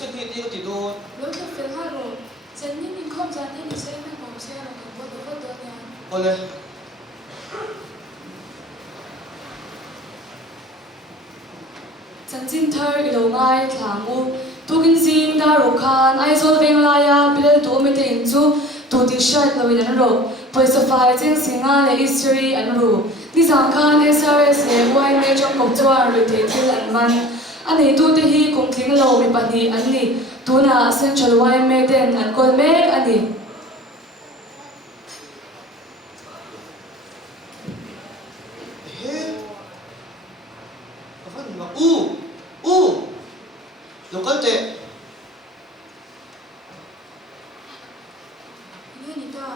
sẽ khi đi có tỷ đô lúc thực phiền hai rồi chân như mình không dám thế thì sẽ phải còn xe là còn có được tốt nha ô lê chân chính thơ lâu ngay thằng u tu kinh xin đã rồi khan ai rồi về lại à bây giờ tu mới thấy chú tu tiếng shirt lâu yên rồi bây giờ phải chân sinh à là history anh rồi đi sang khan SRS để quay mấy trong công作rồi thì thiên anh man anh ấy tu tới hi cũng tiếng lâu bị bắt đi anh ấy tu na central quay mấy tên anh còn mấy anh ấy lúc con tệ như này ta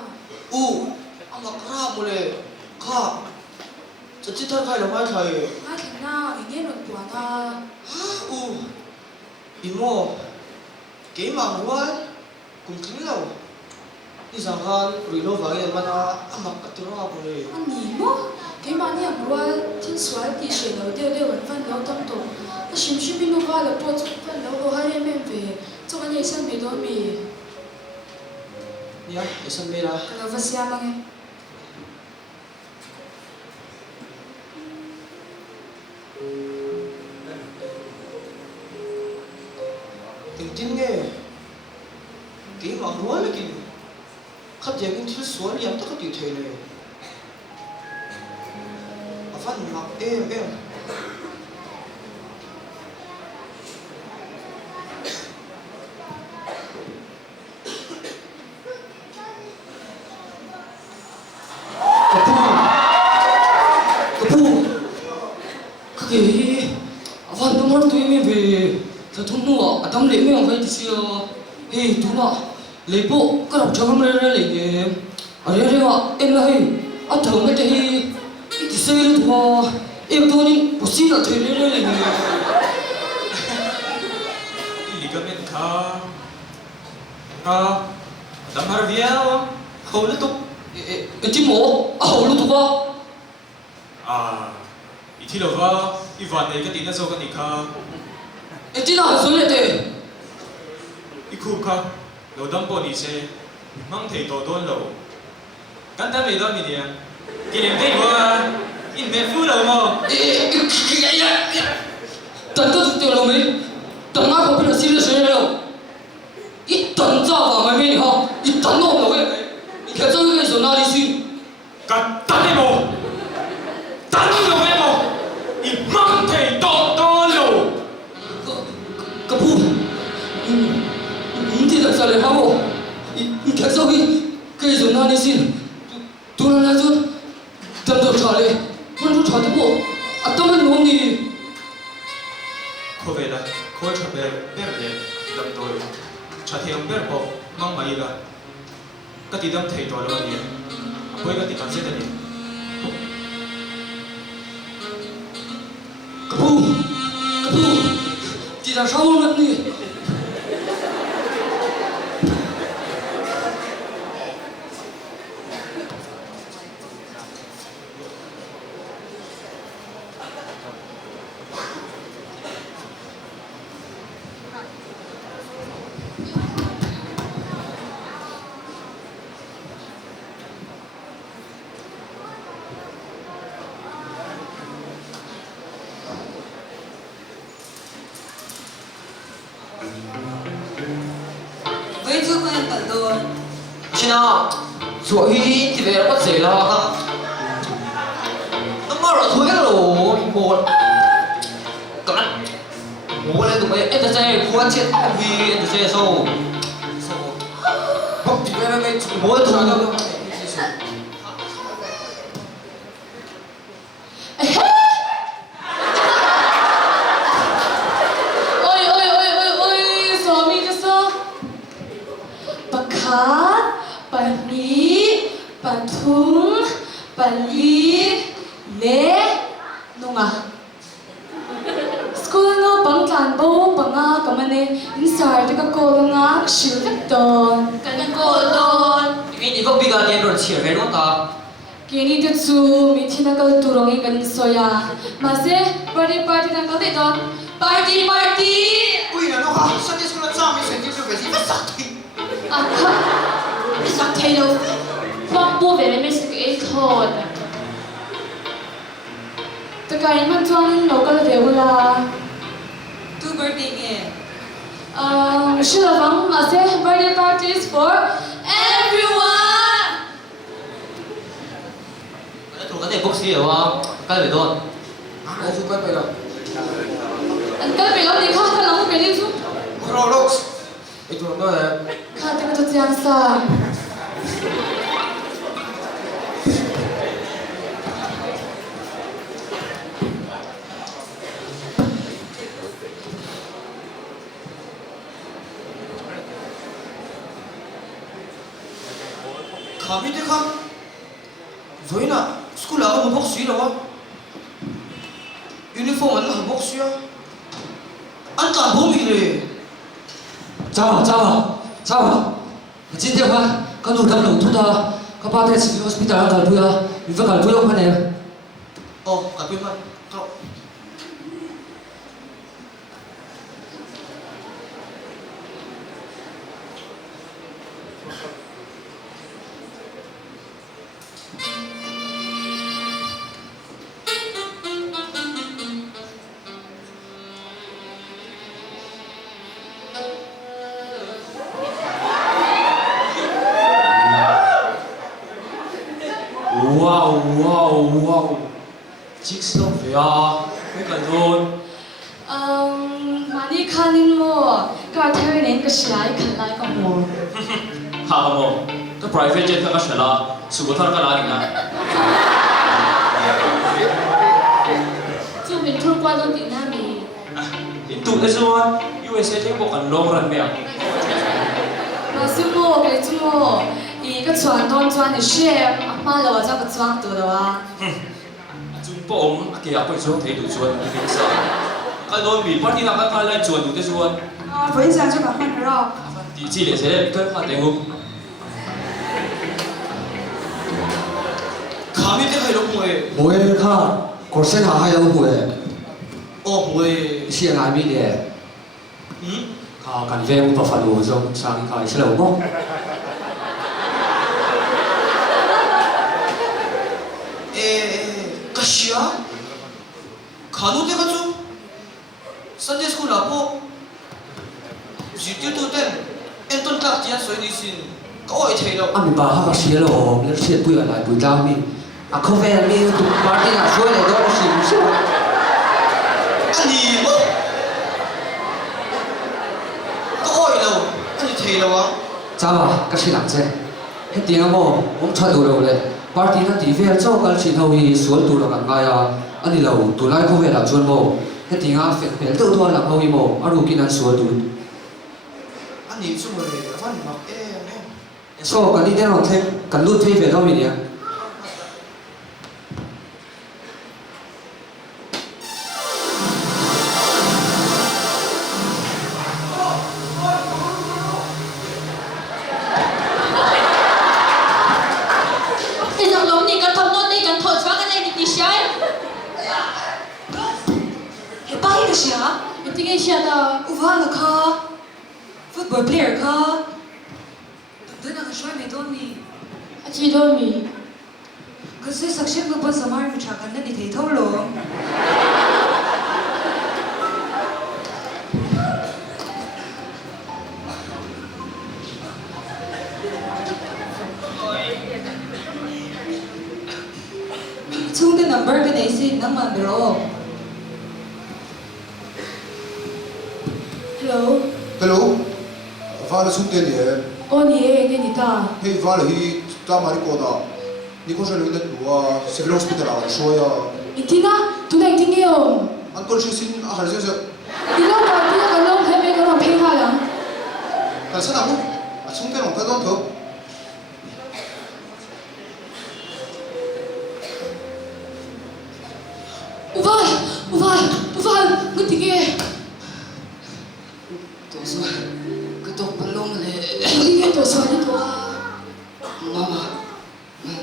anh mặc ra một lệ kháจะจิตท่านใครหรือไม่ใคร hai thằng nào thì nghe được quả taอีโมเก๋มังไว้กุมทิ้งเราที่สำคัญรีโนฟาเองมันอามักกัตราบุรี anh nhỉ mô cái mà nhỉ qua thiên soái thì sẽ đầu tiêu tiêu vẫn phân đấu tâm tổ ta xin xin mình qua là bộ chụp phân đấu của hai em về cho anh ấy xem mấy đôi mì เนี่ยไอ้สันเมล่ะ là vật xem bằng em จริงๆไงเก๋มังรั้วเลยกินขัดแย้งกันที่สวนเลี้ยงตะกัดอยู่เทเลยอาฟันมักเอ็มกระพูขดีอาฟันต้องรันตัวเองไปถ้าทุ่มหัวอาตั้มเลี้ยงไม่เอาไปที่เสียเฮ้ยตัวน่ะเลี้ยงปุ๊ก็รับจ้างมาเรื่อยๆเลยเนี่ยอะไรวะเอ็มเลยอาเธอไม่ได้ที่เสียเลยตัวเอ็มตัวนี้ปุ๊บสิละเธอเรื่อยๆเลยเนี่ย ligamen ka dam har viao hầu lít tục cái chim mổ hầu lít tục itilova ivan nei ka tina zo ka ni ka cái chim nào số lệ thế ikhu ka lo dam po ni se mang thei to don lo kan ta me do mi nia kilem dei bo in me fu lo mo tận có thực tiệu đâu mấy tận ngã không biết là xin được谁đâu ít tận ra vào mày mấy hả ít tận đâu đâu vậy你看这个跟手哪里去 ka ta ne mo ta ni lo me mo i mang thei to don lo cái phu thì làm sao lại hả bộ你看这个跟手哪里去突然来说等着查嘞问出查的不啊他们弄你 ko ve la ko cha ber le dam doi cha theang ber bo mang mai la ka ti dam thei to lo ni poi ka ti kan se ni cái phu chỉ là sao mất đi với trước quen tận rồi xin à chuột hi thì về nó có gì lo nó mà rồi thôi cái lỗ một cắn bố lên tụi mày em ta chơi quan chết vì em ta chơi sâu bốc thì mày bố tụi mày đâu Patung, Bali, Le, Nunga. School no bangtan bo banga kamane inside ka ko nga shilak don. cái cô đồn vì你不比较点多钱，非常大。 Kini tu su mitina kal turongi kan soya. Mase party nang kal don. Party. quỳ là nó hả sao đi xuống là sao mình sẽ đi về gì nó sặc thì อ่ะค่ะ ไม่สักเทโล ฟังบัวแบบไม่ใช่ไอ้ทอดแต่การมันจวนเราก็เลยเวลา Two birthday niya. 是的房马赛 birthday parties for everyone Tụi cái này bốc xí ở cái về thôi. ai chụp bắt bây giờ anh cái bị ông đi khác cái lòng cái đi xuống Rolex cái chụp đó là khác cái tôi chẳng sao 감이 돼 감. 저희나 스쿨 나가면 복수이라고. 유니폼 안 나면 복수야. 안까 봄이래. Chào, chào, chào. Xin chào bạn. Con thủ đâm đầu thu ta. Các bạn thấy sự hospital cả buổi à? Vì vậy cả buổi ông này. Cả bên mặt. Thôi. Wow, wow, wow. Chiếc sông về à? Mấy cái rồi. 많이 가는 뭐 까타리 낸그 시라이 칼라이 뭐 하가 뭐, 그 프라이빗 제트가 셔라 수고 탈까 나니까. 就เป็นทุกวันต้องติดหน้ามี 인도 에서원 USA 행복 안 롱런 매야. เราซื้อโมกับจุโมอีก็ชวนโดนชวนในเชียมาเราจะก็ชวนตัวเรา 중보 아게 약고 저 대도 주원 비싸. 아너 밀파티 나가 갈래 주원도 대 주원. Với sao cho bà khoan rõ. 디지레 세 그 화대고. 감이 돼 이런 거에. Mỗi kha, có sẽ thả hai đâu buổi. 뭐에. Xin ai biết đi. 응? Kha cần về một phần đồ trong sang khai sẽ lâu không? 가시야? 간호대가 좀? Sunday school 라포? 지tiêu tên em tôn tác chia soi đi xin có ai thấy đâu Mình bà hát xí là nó sẽ bùi lại bùi đau mi. Không về mi tụi party là suối này đó là xí xí. 아니 뭐? có ai đâu anh thấy đâu á Chào à, các chị làm gì? Hết tiếng mà, ông chạy đồ đầu này. Party nó tí về cho các chị thâu đi xuống tù là gần ngay à. Anh đi lâu, tù lại không về là chuồn mồ. Hết tiếng à, phải tự thôi là không đi mồ. Anh đủ kinh ăn xuống tù. 아니 좀 왜? 아니 막 So, cái đi đến lòng thêm, cần lút thêm về đâu mình nhỉ? Thì dòng lống thì cần thông nôn đi cần thổi xóa cái này thì sai Hepa ito siya. Tingin siya ta Uvalo ka. Football player ka. Doon ang asya may doon ni. Chị đôi mì Kasi saksyon mo pa sa mar mo tsakan na ni Tay Tolo. Chung the number ka na isin ng mga biro. Hello Hello, vale sung tiền nhỉ? 언니 nghe ta Hey vale hi ta mari ko da. Ni ko jalo den lua civil hospital a so ya. Itina tuna itingeo Uncle shi sin a har se se. Ilang party ka long hay may ka pay ha lang Ka sa na mo. A sung ten ong ta don tho. 우발 그 되게 Tổ số, cái tổ bắn lông này. 이게 또 소리 또 Mama,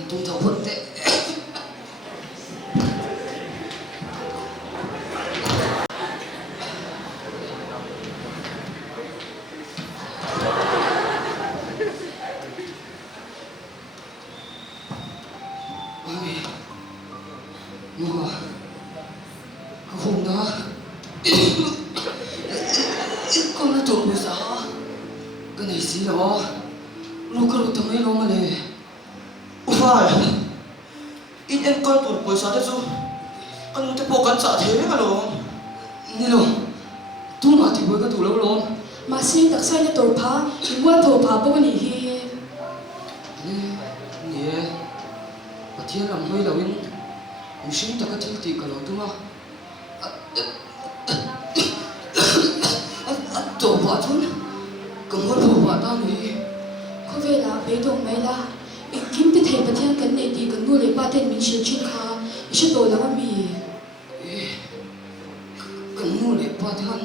tung thầu vứt tệ. hôm đó con đã trộn buổi sáng cái này gì đó lúc cái thằng ấy nó mà này Ufal, in en kon tur poisa te chu kan te po kan sa the ka lo. nè lo tu mà thì với cái tủ lâu luôn Masih tak sai na torpa, ibuan torpa po ni hi. nè mà thiên làm hơi là in mình sinh ta cái thiên tỷ cả lâu tu mà tổ bà thun cầm hốt tổ bà ta này Ko ve la be dong mai la. Ikim te thei pathian kan nei ti kan nu le pa ten min shil chin kha. Isha to la mi. cần mua để ba thiên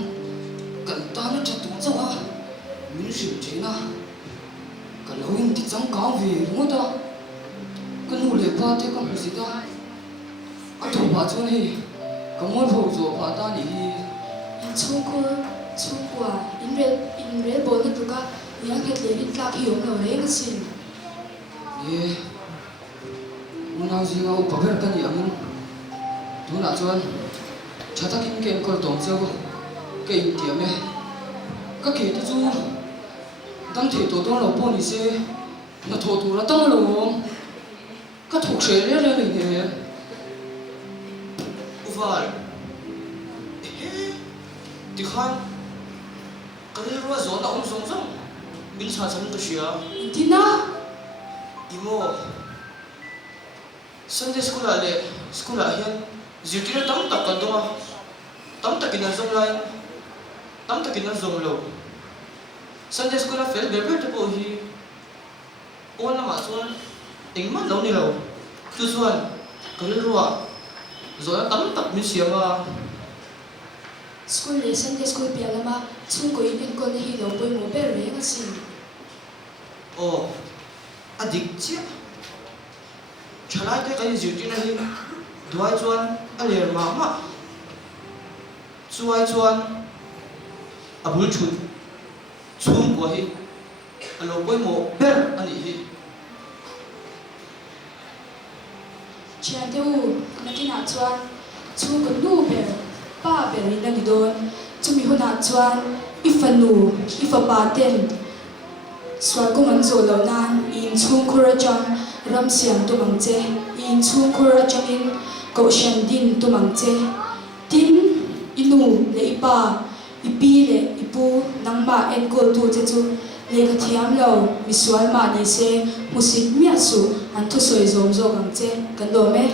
cần ta nó chặt tụng sao à mình sử chế na cần lâu in thì chẳng có về đúng không ta cần mua để ba thiên cần gì ta à tổ bà thun này cần mua hồ tổ bà ta này In chung kwa in re bo na tu ka. Yang het le in ka ki yong lo le ka sin. 예, 문화지가 바벨kan 양은 돈 아주한 자타긴 게임걸 동서고 게임 때문에 các kỳ tự du đang thể tổ tông lộc bọn đi xe là thổ thủ là tăng lộc các thuộc sẽ lên lên này Ufal. Ti khan ka ri ro zo na song song. Bin sa san ka sia. Tina, Imo. Sunday school ale, school a hian zirtira tam tak kan donga. Tam takin an zong line. Tam takin an zong lo. Sunday school a fel beber te po hi. O na ma chuan engman lo ni lo. Tu chuan ka ri ro a zo na tam tak min siama. school le Sunday school pia lama chung ko in ko na hi lo poi mo ber re nga sin. O adik chia. Chalai te kai zirtina hi. Duai chuan a ler ma ma. Chuai chuan abul chut. Chung ko hi. Alo poi mo ber ani hi. Chian te u na kina chuan chung ko nu ber pa ber in na ni don chumi hona chuan ifanu ifa ten swal ko man zo lo nan in chung khura chang ram siam tu mang che in chung khura chang in ko shan din tu mang che tin inu le ipa ipi le ipu nangma en ko tu che chu le ka thiam lo visual ma ni se musik mia su an thu soi zom zo gang che kan do me